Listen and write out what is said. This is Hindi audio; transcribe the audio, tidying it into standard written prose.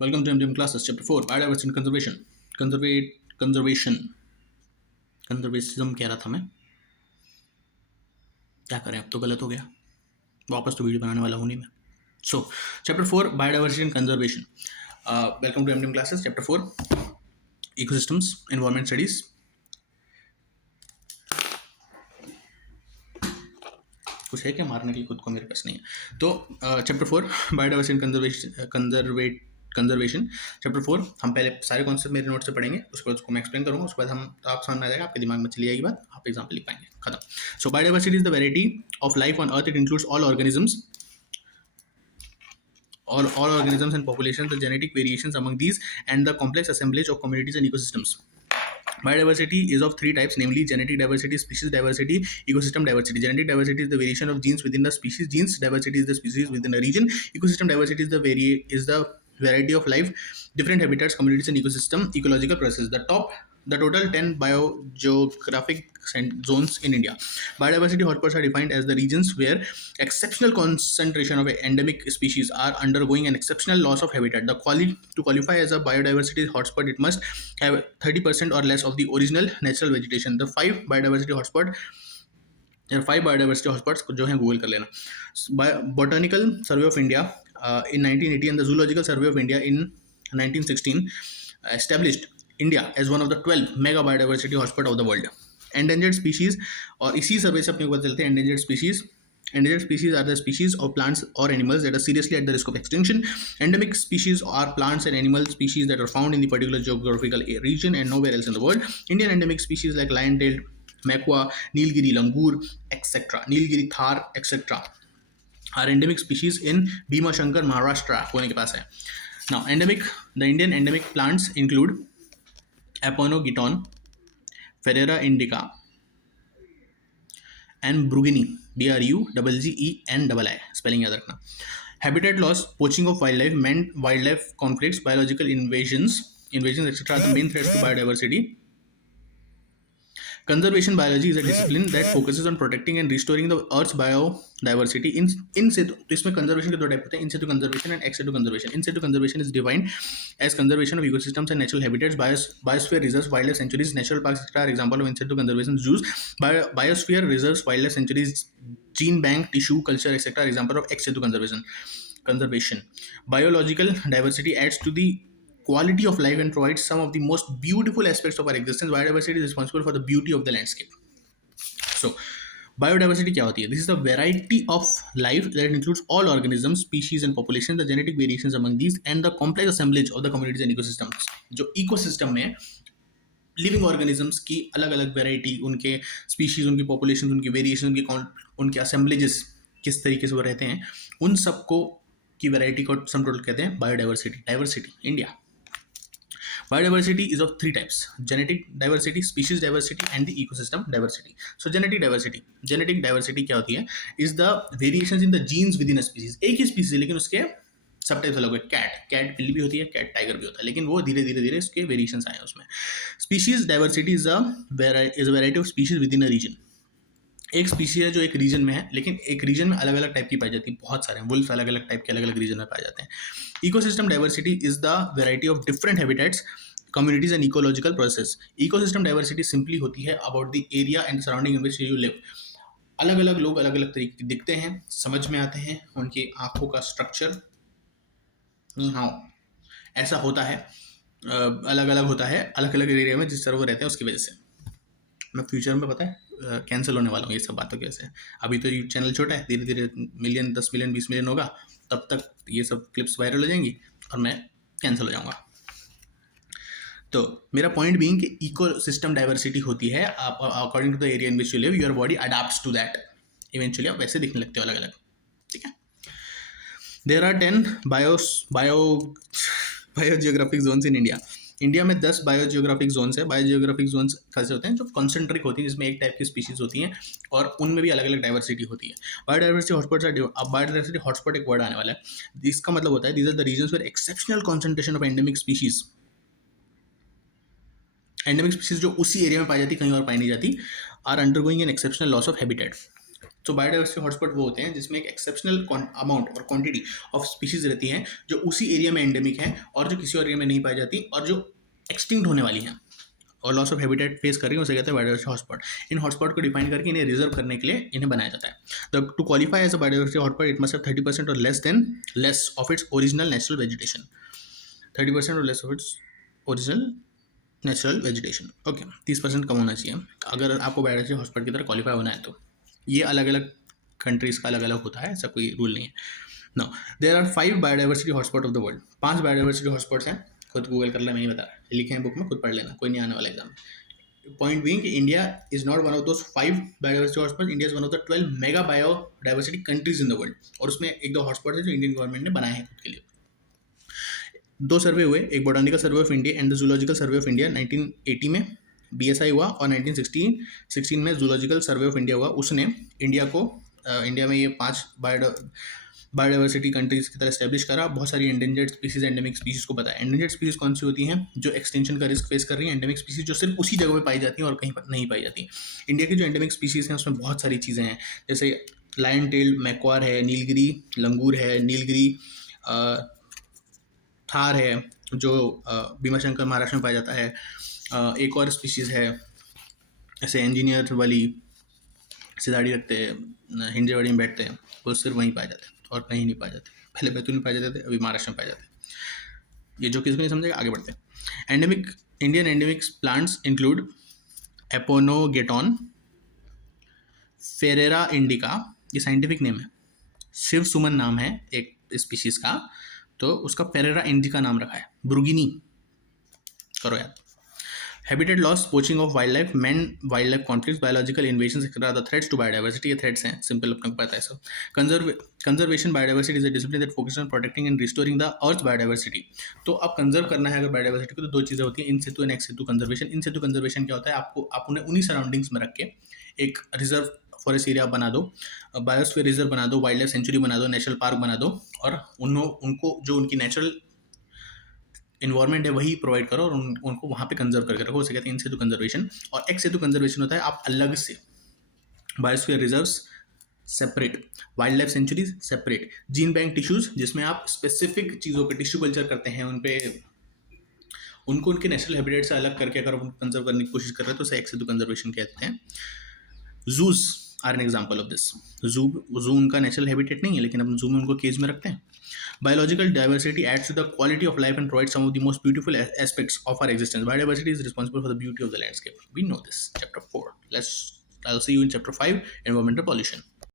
Welcome to MDM classes, chapter 4, biodiversity and conservation. Conservation. Conservatism कह रहा था मैं, क्या करें, अब तो गलत हो गया, वापस तो वीडियो बनाने वाला हूँ नहीं मैं. So, chapter 4, biodiversity and conservation. Welcome to MDM classes, chapter 4, ecosystems, environment studies. कुछ है क्या मारने के लिए खुद को, मेरे पास नहीं है. तो chapter 4 biodiversity and conservation. Chapter 4 हम पहले सारे कॉन्सेप्ट मेरे नोट से पढ़ेंगे, उसके बाद उसको मैं एक्सप्लेन करूँगा, उसके बाद हम तो आप समझ में आ जाएगा, आपके दिमाग में चली जाएगी बात, आप एग्जाम्पल लिख पाएंगे, खत्म. So biodiversity is the variety of life on earth. It includes all organisms and populations, the genetic variations among these, and the complex assemblage of communities and ecosystems. Biodiversity is of three types, namely genetic diversity, species diversity, ecosystem diversity. Genetic diversity is the variation of genes within the species. Genes diversity is the species within a region. Ecosystem diversity is the variety of life, different habitats, communities, and ecological processes. The total 10 biogeographic zones in India. Biodiversity hotspots are defined as the regions where exceptional concentration of endemic species are undergoing an exceptional loss of habitat. To qualify as a biodiversity hotspot, it must have 30% or less of the original natural vegetation. The five biodiversity hotspots जो हैं गूगल कर लेना. Botanical Survey of India in 1980 and the Zoological Survey of India in 1916 established India as one of the 12 mega biodiversity hotspot of the world. Endangered species, और इसी सर्वे से अपने को पता चलते हैं endangered species are the species of plants or animals that are seriously at the risk of extinction. Endemic species are plants and animal species that are found in the particular geographical region and nowhere else in the world. Indian endemic species like lion-tailed Makwa, Nilgiri langur, etc., Nilgiri thar, etc., are endemic species in Bhima Shankar, Maharashtra. Pune के पास है. Now, the Indian endemic plants include Aponogeton, Ferrera indica, and Brugini, BRUGGENII, spelling याद रखना. Habitat loss, poaching of wildlife, man-wildlife conflicts, biological invasions, etc. are the main threats to biodiversity. Conservation biology is a discipline that focuses on protecting and restoring the Earth's biodiversity. In situ, तो इसमें conservation के दो टाइप होते हैं, in situ conservation and ex situ conservation. In situ conservation is defined as conservation of ecosystems and natural habitats. Biosphere reserves, wildlife sanctuaries, national parks, etc. are example of in situ conservation. Zoos, biosphere reserves, wildlife sanctuaries, gene bank, tissue culture, etc. are example of ex situ conservation. Biological diversity adds to the quality of life and provides some of the most beautiful aspects of our existence. Biodiversity is responsible for the beauty of the landscape. So, biodiversity क्या होती है? This is the variety of life that includes all organisms, species and populations, the genetic variations among these, and the complex assemblage of the communities and ecosystems. जो ecosystem में लिविंग ऑर्गेनिजम्स की अलग अलग वेराइटी, उनके स्पीशीज, उनकी पॉपुलेशन, उनकी वेरिएशन, उनके असेंबलेजेस किस तरीके से वो रहते हैं, उन सबको की वेराइटी को सम टोटल कहते हैं biodiversity. Diversity India. Biodiversity is of three types: genetic diversity, species diversity, and the ecosystem diversity. So genetic diversity क्या होती है? Is the variations in the genes within a species. एक ही species है लेकिन उसके सब टाइप्स अलग है. कैट बिल्ली भी होती है, कैट टाइगर भी होता है, लेकिन वो धीरे धीरे इसके वेरिएशंस आए उसमें. Species diversity is a variety of species within a region. एक स्पीशीज है जो एक रीजन में है, लेकिन एक रीजन में अलग अलग टाइप की पाई जाती है, बहुत सारे वुल्फ अलग अलग टाइप के अलग अलग रीजन में पाए जाते हैं. Ecosystem diversity is the variety of different habitats, communities and ecological process. Ecosystem diversity simply होती है about the area and surrounding in which you live. अलग अलग लोग अलग अलग तरीके दिखते हैं, समझ में आते हैं, उनकी आंखों का स्ट्रक्चर ऐसा होता है, अलग अलग होता है, अलग अलग एरिया में जिस तरह वो रहते हैं उसकी वजह से. मैं फ्यूचर में पता है कैंसिल होने वाला हूँ ये सब बातों की वजह से. अभी तो यूट्यूब चैनल छोटा है, धीरे धीरे मिलियन, 10 मिलियन, 20 मिलियन होगा, तब तक ये सब क्लिप्स वायरल हो जाएंगी और मैं कैंसिल हो जाऊँगा. तो मेरा पॉइंट बीइंग कि इकोसिस्टम डाइवर्सिटी होती है according to the area in which you live, your body adapts to that. Eventually आप वैसे दिखने लगते हो अलग अलग. ठीक है. There are 10 biogeographic zones in India. India में 10 बायोजियोग्राफिक जोन्स है. बायोजियोग्राफिक जोन्स कैसे होते हैं? जो कॉन्सेंट्रिक होती है, जिसमें एक टाइप की स्पीशीज होती हैं और उनमें भी अलग अलग डाइवर्सिटी होती है. बायोडाइवर्सिटी हॉटस्पॉट अब बायोडाइवर्सिटी हॉटस्पॉट एक वर्ड आने वाला है. इसका मतलब होता है these are the regions where exceptional concentration of endemic species. Endemic species जो उसी एरिया में पाई जाती, कहीं और पाई नहीं जाती, are undergoing an exceptional loss of habitat. So biodiversity hotspot वो होते हैं जिसमें एक एक्सेप्शनल अमाउंट और क्वांटिटी ऑफ स्पीशीज रहती हैं जो उसी एरिया में एंडेमिक है और जो किसी और एरिया में नहीं पाई जाती और जो एक्सटिंक्ट होने वाली हैं और लॉस ऑफ हैबिटेट फेस कर रही है, उसे कहते हैं बायोडाइवर्सिटी हॉटस्पॉट। इन हॉटस्पॉट को डिफाइन करके इन्हें रिजर्व करने के लिए इन्हें बनाया जाता है। To qualify as a biodiversity hotspot it must have 30% और less of its original natural vegetation. 30% और less of its original natural vegetation. Okay, 30% कम होना चाहिए अगर आपको बायोडाइवर्सिटी हॉटस्पॉट की तरह क्वालिफाई होना है। तो ये अलग अलग कंट्रीज़ का अलग अलग होता है, ऐसा कोई रूल नहीं है। No, there are 5 biodiversity hotspot of the world. 5 biodiversity hotspots हैं, खुद गूगल कर लेना, मैं नहीं बता रहा, लिखे हैं बुक में, खुद पढ़ लेना, कोई नहीं आने वाला एग्जाम में। पॉइंट बीइंग कि India is not one of those 5 biodiversity hotspot, India is one of the 12 mega biodiversity countries in the world. और उसमें एक दो हॉटस्पॉट है जो इंडियन गवर्नमेंट ने बनाए हैं खुद के लिए। 2 सर्वे हुए, एक botanical survey of India and the zoological survey of India 1980 में BSI हुआ, और 1916 में जूलॉजिकल सर्वे ऑफ इंडिया हुआ। उसने इंडिया को इंडिया में ये 5 बायोडाइवर्सिटी कंट्रीज की तरह स्टैब्लिश करा। बहुत सारी एंडेंजर्ड स्पीसीज, एंडेमिक स्पीसीज को बताया। एंडेंजर्ड स्पीसीज कौन सी होती हैं? जो एक्सटेंशन का रिस्क फेस कर रही है। एंडेमिक स्पीसीज जो सिर्फ उसी जगह पे पाई जाती हैं और कहीं पर नहीं पाई जाती। इंडिया की जो एंडेमिक स्पीसीज हैं उसमें बहुत सारी चीज़ें हैं, जैसे लायन टेल्ड मैक्वार है, नीलगिरी लंगूर है, नीलगिरी थार है जो भीमाशंकर महाराष्ट्र में पाया जाता है। एक और स्पीशीज़ है ऐसे इंजीनियर वाली, सिदाड़ी रखते हैं, हिंजेवाड़ी में बैठते हैं, वो सिर्फ वहीं पाए जाते हैं और कहीं नहीं पाए जाते। पहले बैतूल में पाए जाते थे, अभी महाराष्ट्र में पाए जाते हैं। ये जो किसी को नहीं समझेगा, आगे बढ़ते हैं। Indian endemic plants include Aponogeton, Frerea indica, ये साइंटिफिक नेम है। शिव सुमन नाम है एक स्पीशीज़ का, तो उसका फेरेरा इंडिका नाम रखा है। ब्रुगिनी करो याद। Habitat loss, poaching of wildlife, man wildlife conflicts, biological invasions etcetera the threats to biodiversity. ये थ्रेट्स हैं, सिंपल अपने को पता है सब। Conservation biodiversity is a discipline that focuses on protecting and restoring the earth biodiversity. तो अब कंजर्व करना है अगर बायोडाइवर्सिटी को, तो 2 चीज़ें होती हैं, in situ and ex situ conservation. In situ conservation क्या होता है? आप उन्हें उन्हीं सराउंडिंग्स में रख के एक रिजर्व फॉरेस्ट एरिया बना दो, बायोस्फीयर रिजर्व बना दो, वाइल्ड लाइफ सेंचुरी बना दो, नेशनल पार्क बना दो, और उनको जो उनकी नेचुरल इन्वायरमेंट है वही प्रोवाइड करो और उनको वहाँ पे कंजर्व करके रखो। उसे कहते हैं इन सितु कंजर्वेशन। और एक्स सितु कंजर्वेशन होता है आप अलग से biosphere reserves separate, wild life sanctuaries separate, gene bank tissues जिसमें आप स्पेसिफिक चीज़ों पे टिश्यू कल्चर करते हैं, उनको उनके नेचुरल हैबिटेट से अलग करके अगर उनको कंजर्व करने की कोशिश कर रहे हैं तो उसे एक्स सितु कंजर्वेशन कहते हैं। Zoos are an example of this. Zoo उनका नेचुरल हैबिटेट नहीं है, लेकिन हम जू में उनको केज में रखते हैं। Biological diversity adds to the quality of life and provides some of the most beautiful aspects of our existence. Biodiversity is responsible for the beauty of the landscape. We know this. Chapter 4. I'll see you in Chapter 5, environmental pollution.